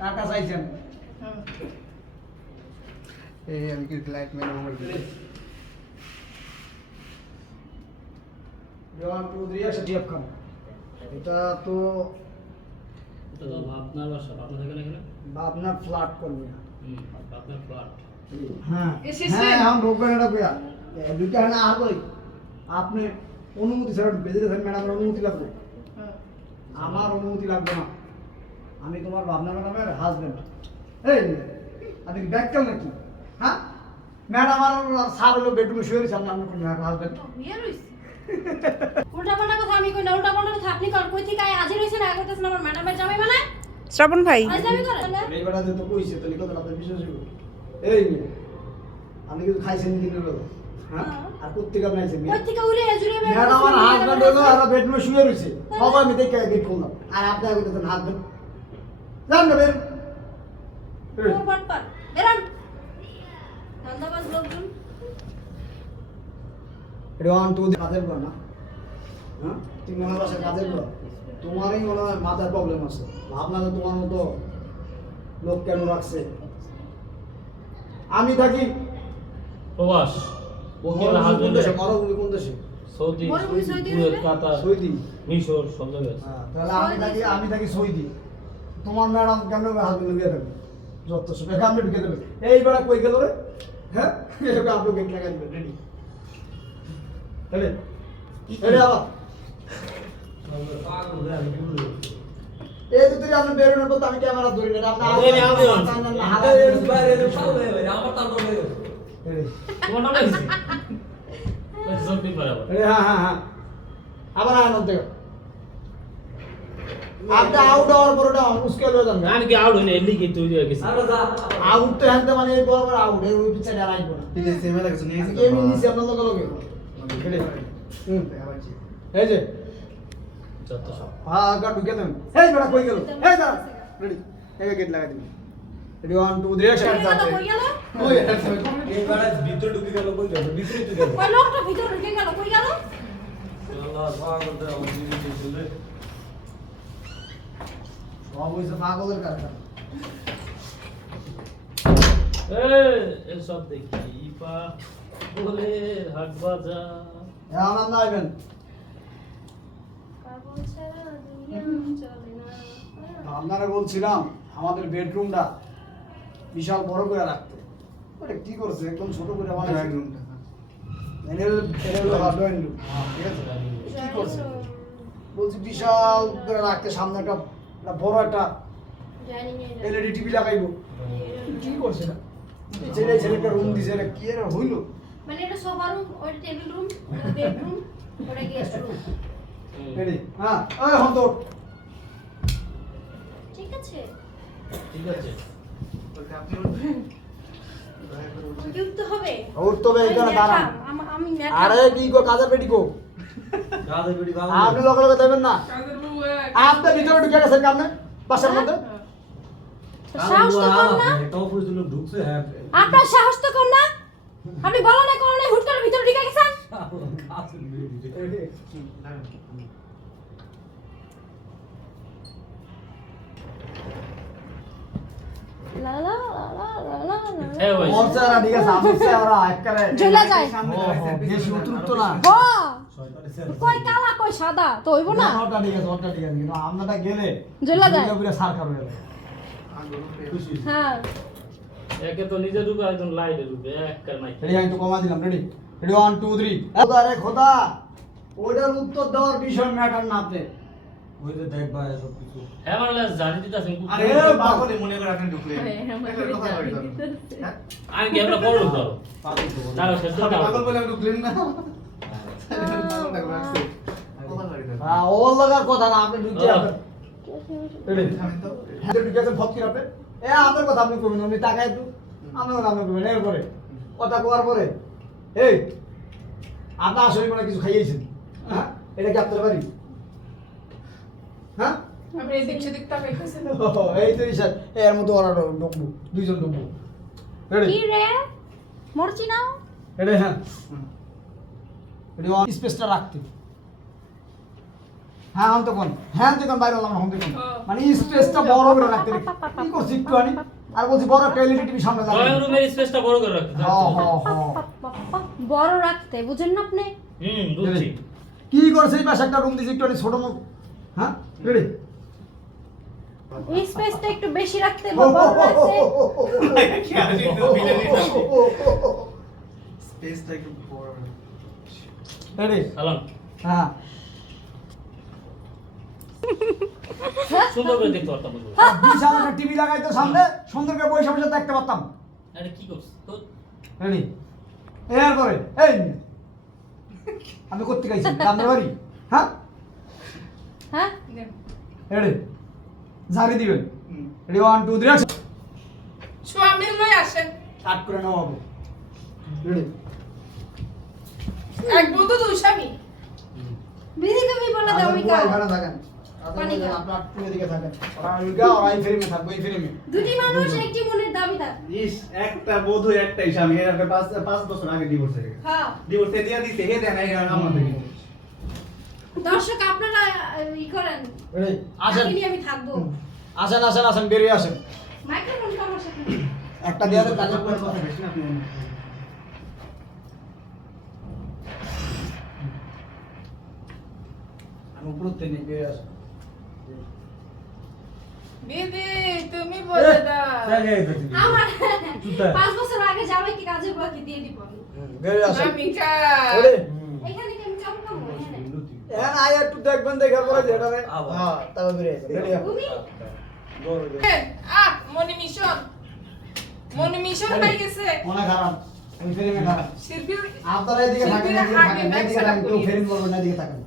টাকা চাইছেন এই আমি কি লাইট মেরে মোবাইল দিই জওয়ান চৌধুরী সাটিয়াব খান এটা তো আপনার বাসা আপনার থাকে না এখানে আপনার ফ্ল্যাট করবে আপনার ফ্ল্যাট হ্যাঁ হ্যাঁ এখন ঢোকবেন এটা কইয়া দুইটা না আর বই আপনি অনুমতি ছাড়া বেজে দেন ম্যাডামের অনুমতি লাগবে আমার অনুমতি লাগবে না আমি তোমার ভাবনা ম্যাডামের হাজবেন্ড এই আপনি কি ব্যাককাল নাকি হ্যাঁ ম্যাডাম আর স্যার হলো বেডরুমে শুয়ে রয়েছে আপনি আপনার হাজবেন্ড উল্টা পাল্টা কথা আমি কই না উল্টা পাল্টা কথা আপনি কই থেকে হাজির হইছেন আগে কইতেছেন আমার ম্যাডামের জামাই বানায় শ্রাবণ ভাই আজ আমি করে এই বেটা তো কইছে তাহলে কথা আপনার বিশ্বাস হইব এই আমি কিন্তু খাইছেন দিনের বেলা হ্যাঁ আর কোত্থেকে আপনি আইছেন কই থেকে উড়ে জুড়ে ম্যাডাম আমার হাজবেন্ড হলো আর বেডরুমে শুয়ে রয়েছে সবাই আমি দেখে গেট খুললাম আর আপনি কইতেছেন হাজবেন্ড জান না বের ওর বাটপার এরান ধান্দাবাজ লোকজন এটা অন টু কাজের বল না হ্যাঁ তুমি মনে হয় কাজের বল তোমারই মনে হয় মাথার প্রবলেম আছে ভাবনা তো তোমার মতো লোক কেন রাখছে আমি থাকি প্রবাস কোন দেশে মরুভূমি কোন দেশে সৌদি মরুভূমি সৌদি কুয়েত আরবে? কাতার সৌদি মিশর সব জায়গায় আছে। হ্যাঁ, তাহলে আমি থাকি সৌদি তোমার ম্যাডাম কেমন হাজবেন্ড বিয়ে থাকবে যত সব আমি ঢুকে দেবে এই বেড়া কই গেল রে হ্যাঁ এরকম আপনি গেট লাগাই দেবেন রেডি রেডি আবার এই তো তুই আপনি বেরোনোর পর আমি ক্যামেরা ধরি না তোমার নাম লাগছে জলদি বরাবর হ্যাঁ হ্যাঁ হ্যাঁ আবার আনন্দ দেখো আপনি আউট হওয়ার পর ওটা মুশকিল হয়ে যাবে গান কি আউট হইনি এলি কি তুই গেছিস আউট তো হ্যান্ড মানে এই বরাবর আউট এই ওই পিছে আর আইবো না ঠিক আছে সেমে লাগছে নিয়ে আমি এমনি নিছি আপনার লগে লগে এই যে যত সব হ্যাঁ গা ঢুকে দেন এই বেটা কই গেল এই দাঁড়া রেডি এই গেট লাগাই দিবি রেডি 1 2 3 অ্যাকশন কই গেল ওই এই বাড়া ভিতরে ঢুকে গেল কই গেল ভিতরে তো গেল কই লোকটা ভিতরে ঢুকে গেল কই গেল আল্লাহ পাগল দে আমার দিদি চলে সব হইছে পাগলের কারখানা এই সব দেখি পা বলে হাট বাজার আমার না আইবেন পাগল ছাড়া দুনিয়া চলে না আপনারা বলছিলাম আমাদের বেডরুমটা বিশাল বড় করে রাখতে ওটা কি করছে একদম ছোট করে বানাইছে রুমটা এটা হলো হার্ডওয়্যার রুম ঠিক আছে কি করছে বলছি বিশাল করে রাখতে সামনে একটা বড় একটা জানি না এলইডি টিভি লাগাইবো কি করছে না এই ছেলে একটা রুম দিছে এটা কি এর হইলো মানে এটা সোফা রুম ওটা টেবিল রুম ওটা বেডরুম ওটা গেস্ট রুম রেডি হ্যাঁ এই হন তো ঠিক আছে ঠিক আছে আপনি উঠবেন উঠতে হবে ওর তো এখানে দাঁড়ান আমি আরে কি গো কাজের বেটি গো গাদে বিড়ি গাদে আপনি লগে লগে দেবেন না আপনি ভিতরে ঢুকে গেছেন কেমনে বাসার মধ্যে সাহস তো কম না এটাও পুরো লোক ঢুকছে হ্যাঁ আপনার সাহস তো কম না আপনি বলো না কোন হুট করে ভিতরে ঢুকে গেছেন গাছের বিড়ি লা লা লা লা লা এই ভাই মরচারা ঠিক আছে আমি চেহারা একবারে জ্বলা যায় বেশি উত্তর না হ কই কালা কই সাদা তো হইব না ওটা ঠিক আছে কিন্তু আপনারটা গেলে জ্বলা যায় পুরো সারকার হয়ে যাবে হ্যাঁ একে তো নিজে ঢুকে একজন লাইটে ঢুকে এক কার নাই রেডি আমি তো কমা দিলাম রেডি রেডি 1 2 3 খোদা রে খোদা ওইটার উত্তর দেওয়ার বিষয় ম্যাটার না আপনি ওই যে দেখ ভাই সব কিছু হ্যাঁ মানে জানি দিতাছেন আরে পাগলে মনে করে আপনি ঢুকলেন এগুলো কথা বলি তো হ্যাঁ আমি কি আমরা পড়লো ধরো পাগল তো বলে তারও শেষ আপনি কথা পাগল বলে ঢুকলেন না পাগলটা করে আসছে কথা বলি তো হ্যাঁ ওর লাগার কথা না আপনি ঢুকে আপনি রেডি আমি তো হাতে ঢুকে আছেন ফট করে আপনি এ আপনার কথা আপনি কইবেন আমি টাকায় তো আমার কথা আপনি কইবেন এরপরে কথা কোয়ার পরে এই আপনি আসলে মনে কিছু খাইয়েছেন হ্যাঁ এটা কি আপনার বাড়ি হ্যাঁ আপনি এদিক সেদিক তাকাইতেছেন এই তো স্যার এর মতো ওরা ঢুকবো দুইজন ঢুকবো রেডি কি রে মরছি না রেডি হ্যাঁ রেডি স্পেসটা রাখতে হ্যাঁ হন তো কোন হ্যাঁ তো কোন বাইরে হলাম হন তো কোন মানে স্পেসটা বড় করে রাখতে রে। কি করছিস একটু আনি আর বলছি বড় একটা এলইডি টিভি সামনে ড্রয়িং লাগাই রুমের স্পেসটা বড় করে রাখতে হ্যাঁ হ্যাঁ হ্যাঁ বড় রাখতে বুঝেন না আপনি? বুঝছি কি করছে এই পাশে একটা রুম দিছি একটু আনি ছোট মত হ্যাঁ রেডি এই স্পেসটা একটু বেশি রাখতে বা বড় রাখতে। কি আছে তো বিলেনি স্পেসটা একটু বড় রেডি সালাম হ্যাঁ সুন্দর করে দেখতে পারতাম বলবো বিশাল একটা টিভি লাগাই তো সামনে সুন্দর করে বসে বসে দেখতে পারতাম আরে কি করছিস তো রেডি এরপরে এই নে। আমি করতে গাইছি আপনার বাড়ি হ্যাঁ হ্যাঁ রেডি জারি দিবেন রেডি 1 2 3 স্বামীর লই আসেন কাট করে নেওয়া হবে রেডি এক বন্ধু দুই স্বামী বিধি কবি বলে দাও আমি আপনারা কাজ এখানে থাকেন পানি খাও। আপনারা একটু এদিকে থাকেন ওরা উল্টা ওরা এই ফ্রেমে থাকবে এই ফ্রেমে দুটি মানুষ একটি মনের দাবিদার। ইস একটা বধূ একটাই স্বামী এর 5 বছর আগে ডিভোর্স হয়ে গেছে হ্যাঁ ডিভোর্স দিয়ে দিতে হে দেন এই আমাদের দর্শক আপনারা ই করেন রেডি আসেন আসেন আমি থাকবো আসেন আসেন আসেন বেরিয়ে আসেন মাইক্রোফোন তো আমার সাথে একটা দিয়ে দেন তাহলে তারপর কথা বেশি না আপনি আমি উপর থেকে নিয়ে বেরিয়ে আসেন দিদি তুমি বলে দাও আমার জুতা। 5 বছর আগে যাবে কি কাজের বাকি দিয়ে দিব আমি। বেরিয়ে আসেন মামিকা রেডি এখানে কি আমি কাম করব এখানে এখন আয় একটু দেখবেন দেখার পরে যেটা রে হ্যাঁ তারপর বেরিয়ে আসেন রেডি তুমি মনি মিশন হয়ে গেছে মনে খারাপ ওই ফ্রেমে খারাপ শিল্পীর আপনারা এদিকে থাকেন এদিকে থাকেন কেউ ফেরিং করবেন না এদিকে থাকেন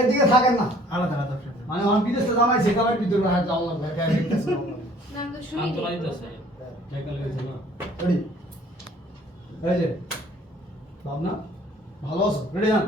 এদিকে থাকেন না আলাদা আলাদা মানে আমার বিদেশে জামাই সেখানে ভিতরে হাত যাওয়া লাগবে একা একা দেখতেছি না। না আমি তো শুনি আন্তরা দিতেছে জায়গা লেগেছে না রেডি এই যে ভাবনা ভালো আছো রেডি হ্যাঁ